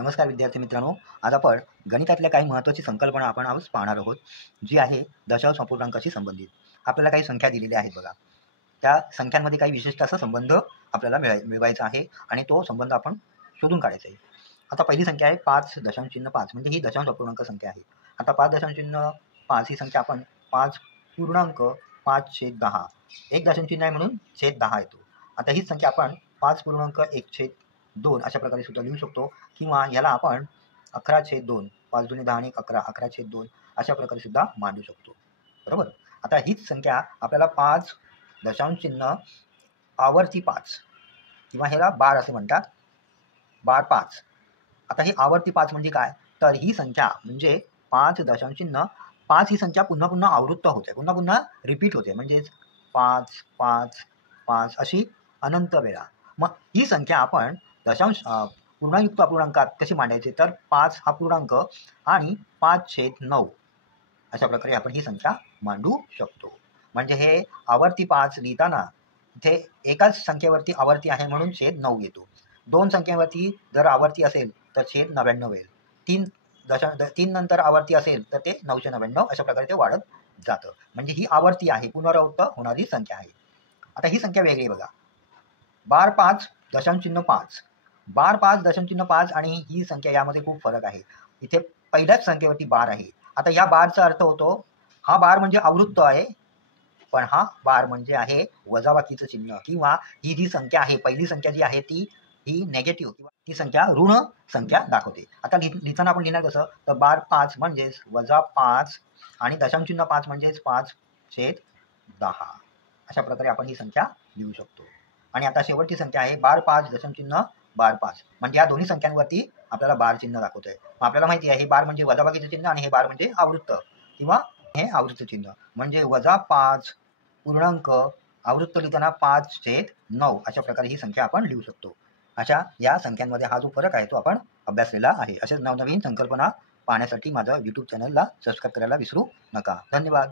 नमस्कार विद्यार्थी मित्रांनो, आज आपण गणितातल्या काही महत्त्वाची संकल्पना आपण आज पाहणार आहोत, जी आहे दशांश अपूर्णांकाशी संबंधित. आपल्याला काही संख्या दिलेल्या आहेत बघा. त्या संख्यांमध्ये काही विशिष्ट असा संबंध आपल्याला मिळवायचा आहे आणि तो संबंध आपण शोधून काढायचा आहे. आता पहिली संख्या आहे 5.5 म्हणजे ही दशांश अपूर्णांक संख्या आहे. आता 5.5 ही संख्या आपण 5.5/10 एक दशांश चिन्ह आहे म्हणून छेद 10 येतो. आता हीच संख्या आपण 5.1/2 अशा प्रकारे सुद्धा लिहू शकतो किंवा याला आपण 11/2 5 दुणे 10 आणि 11 11/2 अशा प्रकारे सुद्धा मांडू शकतो. बरोबर. आता हीच संख्या आपल्याला 5 दशांश चिन्ह आवर्ती 5 किंवा ह्याला बार असे म्हणतात, बार 5. आता ही आवर्ती 5 म्हणजे काय, तर ही संख्या म्हणजे 5 दशांश चिन्ह 5 ही संख्या पुन्हा पुन्हा आवृत्त होते, पुन्हा पुन्हा रिपीट होते, म्हणजेच 5 5 5 अशी अनंत वेळा. मग ही संख्या आपण दशांश पूर्णायुक्त अपूर्णांकात कशी मांडायची, तर 5 हा पूर्णांक आणि 5/9 अशा प्रकारे आपण ही संख्या मांडू शकतो. म्हणजे हे आवर्ती 5 लिहिताना इथे एकाच संख्येवरती आवर्ती आहे म्हणून छेद 9 येतो. दोन संख्येवरती जर आवर्ती असेल तर छेद 99 येईल. 3 नंतर आवर्ती असेल तर ते 999 अशा प्रकारे ते वाढत जातं. म्हणजे ही आवर्ती आहे, पुनरावृत्त होणारी संख्या आहे. आता ही संख्या वेगळी बघा, बार 5 दशांश चिन्ह 5, बार 5 दशांश चिन्ह 5 आणि ही संख्या यामध्ये खूप फरक आहे. इथे पहिल्याच संख्येवरती बार आहे. आता या बारचा अर्थ होतो, हा बार म्हणजे आवृत्त आहे, पण हा बार म्हणजे आहे वजाबाकीचं चिन्ह, किंवा ही जी संख्या आहे, पहिली संख्या जी आहे ती ही नेगेटिव्ह किंवा ती संख्या ऋण संख्या दाखवते. आता लिहिताना आपण लिहिणार कसं, तर बार 5 म्हणजेच -5 आणि दशांश चिन्ह 5 म्हणजेच 5/10 अशा प्रकारे आपण ही संख्या लिहू शकतो. आणि आता शेवटची संख्या आहे बार 5 दशांश चिन्ह बार 5, म्हणजे या दोन्ही संख्यांवरती आपल्याला बार चिन्ह दाखवतोय. मग आपल्याला माहिती आहे हे बार म्हणजे वजाबाकीचं चिन्ह आणि हे बार म्हणजे आवृत्त किंवा हे आवृत्त चिन्ह, म्हणजे -5 पूर्णांक आवृत्त लिहिताना 5/9 अशा प्रकारे ही संख्या आपण लिहू शकतो. अशा या संख्यांमध्ये हा जो फरक आहे तो आपण अभ्यासलेला आहे. असेच नवनवीन संकल्पना पाहण्यासाठी माझं YouTube चॅनलला सबस्क्राईब करायला विसरू नका. धन्यवाद.